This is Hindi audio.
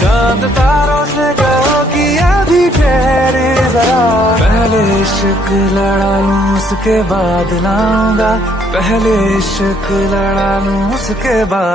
चांद तारों से कहो कि अभी ठहरे जरा, पहले इश्क लड़ा लूं उसके बाद लाऊंगा, पहले इश्क लड़ा लूं उसके बाद।